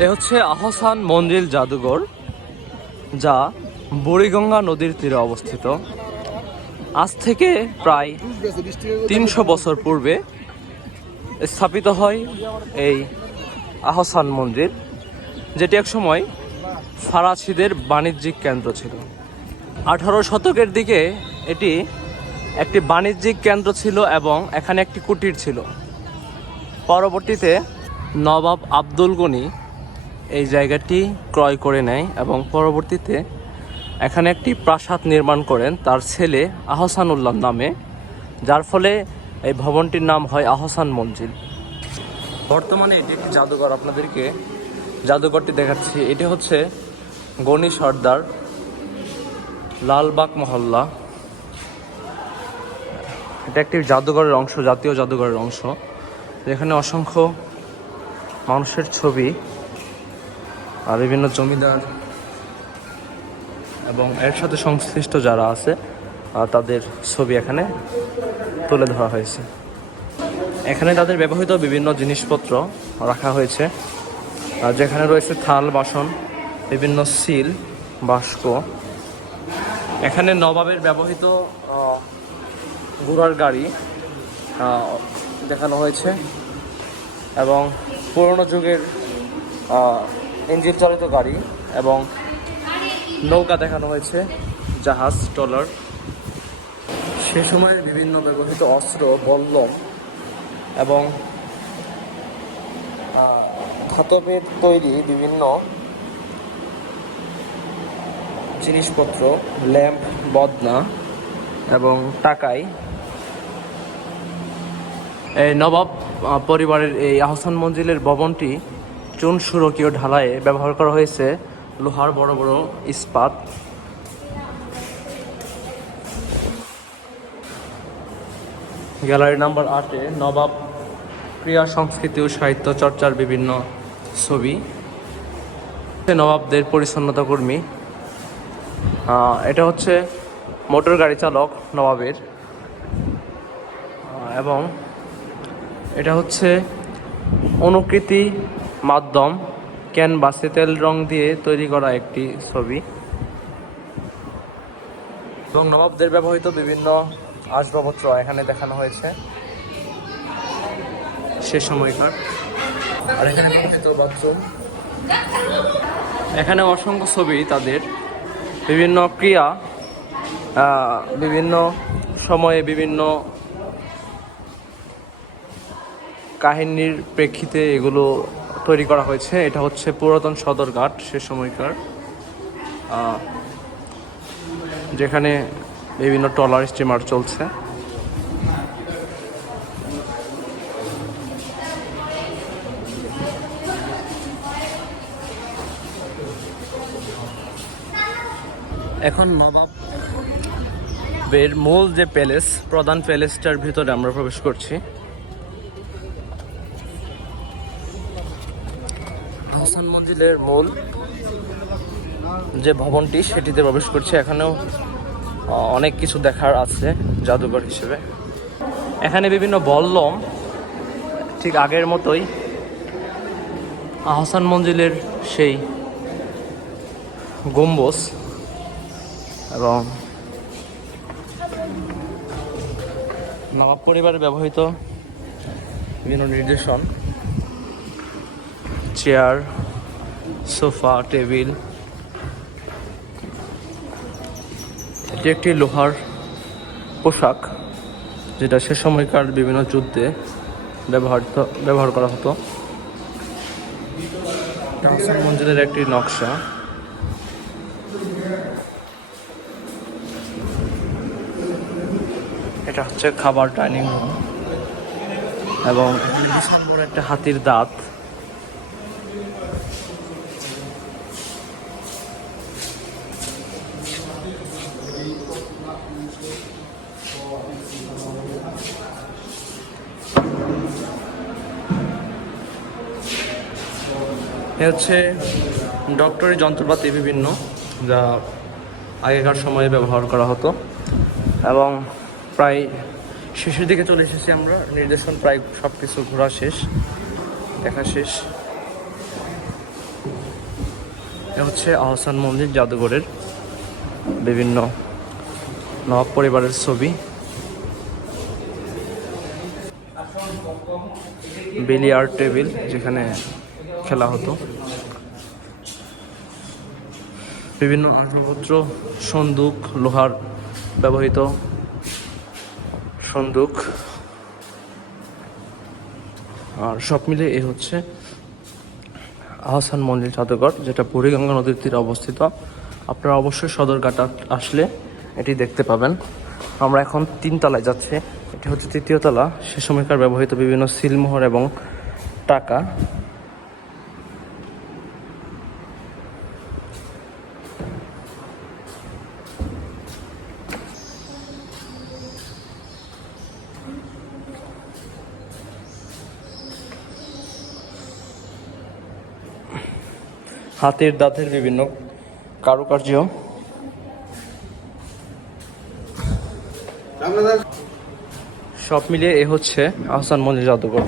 এ হচ্ছে আহসান মন্দির জাদুঘর, যা বুড়িগঙ্গা নদীর তীরে অবস্থিত। আজ থেকে প্রায় তিনশো বছর পূর্বে স্থাপিত হয় এই আহসান মন্দির, যেটি একসময় ফারাসিদের বাণিজ্যিক কেন্দ্র ছিল। আঠারো শতকের দিকে এটি একটি বাণিজ্যিক কেন্দ্র ছিল এবং এখানে একটি কুটির ছিল। পরবর্তীতে নবাব আব্দুল গনি এই জায়গাটি ক্রয় করে নেয় এবং পরবর্তীতে এখানে একটি প্রাসাদ নির্মাণ করেন তার ছেলে আহসানুল্লাহ নামে, যার ফলে এই ভবনটির নাম হয় আহসান মঞ্জিল। বর্তমানে এটি একটি জাদুঘর। আপনাদেরকে জাদুঘরটি দেখাচ্ছি। এটি হচ্ছে গণি সর্দার লালবাগ মহল্লা। এটা একটি জাদুঘরের অংশ, জাতীয় জাদুঘরের অংশ। যেখানে অসংখ্য মানুষের ছবি। আর বিভিন্ন জমিদার এবং এর সাথে সংশ্লিষ্ট যারা আছে তাদের ছবি এখানে তুলে ধরা হয়েছে। এখানে তাদের ব্যবহৃত বিভিন্ন জিনিসপত্র রাখা হয়েছে, আর যেখানে রয়েছে থাল, বাসন, বিভিন্ন সিল বাস্ক এখানে নবাবের ব্যবহৃত ঘোড়ার গাড়ি দেখানো হয়েছে এবং পুরনো যুগের ইঞ্জিন চালিত গাড়ি এবং নৌকা দেখানো হয়েছে, জাহাজ, ট্রলার। সে সময়ের বিভিন্ন ব্যবহৃত অস্ত্র, বল্লম এবং ধাতবের তৈরি বিভিন্ন জিনিসপত্র, ল্যাম্প, বদনা এবং টাকাই। এই নবাব পরিবারের এই আহসান মঞ্জিলের ভবনটি চুন সুরকীয় ঢালাইয়ে ব্যবহার করা হয়েছে। লোহার বড় বড় ইস্পাত। গ্যালারি নাম্বার আটে নবাব ক্রিয়া সংস্কৃতি ও সাহিত্য চর্চার বিভিন্ন ছবি। নবাবদের পরিচ্ছন্নতা কর্মী। এটা হচ্ছে মোটর গাড়ি চালক নবাবের। এবং এটা হচ্ছে অনুকৃতি মাধ্যম ক্যানভাসে তেল রং দিয়ে তৈরি করা একটি ছবি। এবং নবাবদের ব্যবহৃত বিভিন্ন আসবাবপত্র এখানে দেখানো হয়েছে। সে সময়কার। আর এখানে বাথরুম। এখানে অসংখ্য ছবি তাদের। বিভিন্ন ক্রিয়া বিভিন্ন সময়ে বিভিন্ন কাহিনীর প্রেক্ষিতে এগুলো তৈরি করা হয়েছে। এটা হচ্ছে পুরাতন সদরঘাট সে সময়কার। যেখানে বিভিন্ন ট্রলার স্টিমার চলছে। এখন নবাব এর মূল যে প্যালেস, প্রধান প্যালেসটার ভিতরে আমরা প্রবেশ করছি। হাসান মঞ্জিলের মূল যে ভবনটি, সেটিতে প্রবেশ করছে। এখানেও অনেক কিছু দেখার আছে জাদুঘর হিসেবে। এখানে বিভিন্ন বল্লম, ঠিক আগের মতোই আহসান মঞ্জিলের সেই গম্বুজ এবং নবাব পরিবারে ব্যবহৃত বিভিন্ন নির্দেশন। চেয়ার সোফা টেবিল এটি একটি লোহার পোশাক, যেটা সে সময়কার বিভিন্ন যুদ্ধে ব্যবহৃত, ব্যবহার করা হতো। মন্দিরের একটি নকশা। এটা হচ্ছে খাবার ডাইনিং রুম এবং একটা হাতির দাঁত। এ হচ্ছে ডক্টরি যন্ত্রপাতি বিভিন্ন যা আগেকার সময়ে ব্যবহার করা হতো। এবং প্রায় শেষের দিকে চলে এসেছি আমরা। নির্দেশন প্রায় সব কিছু ঘোরা শেষ, দেখা শেষ। এ হচ্ছে আহসান মন্দির, জাদুঘরের বিভিন্ন নবাব পরিবারের ছবি। বিলিয়ার্ড টেবিল যেখানে খেলা হতো। বিভিন্ন আসবাবপত্র, সন্দুক, লোহার ব্যবহৃত সন্দুক। আর সব মিলে এ হচ্ছে আহসান মন্দির জাদুঘর, যেটা বুড়িগঙ্গা নদীর তীরে অবস্থিত। আপনারা অবশ্যই সদরঘাটা আসলে এটি দেখতে পাবেন। আমরা এখন তিনতলায় যাচ্ছি। এটি হচ্ছে তৃতীয় তলা। সে সময়কার ব্যবহৃত বিভিন্ন সিলমোহর এবং টাকা। হাতের দাঁতের বিভিন্ন কারুকার্য। সব মিলিয়ে এ হচ্ছে আহসান মন্দির জাদুঘর।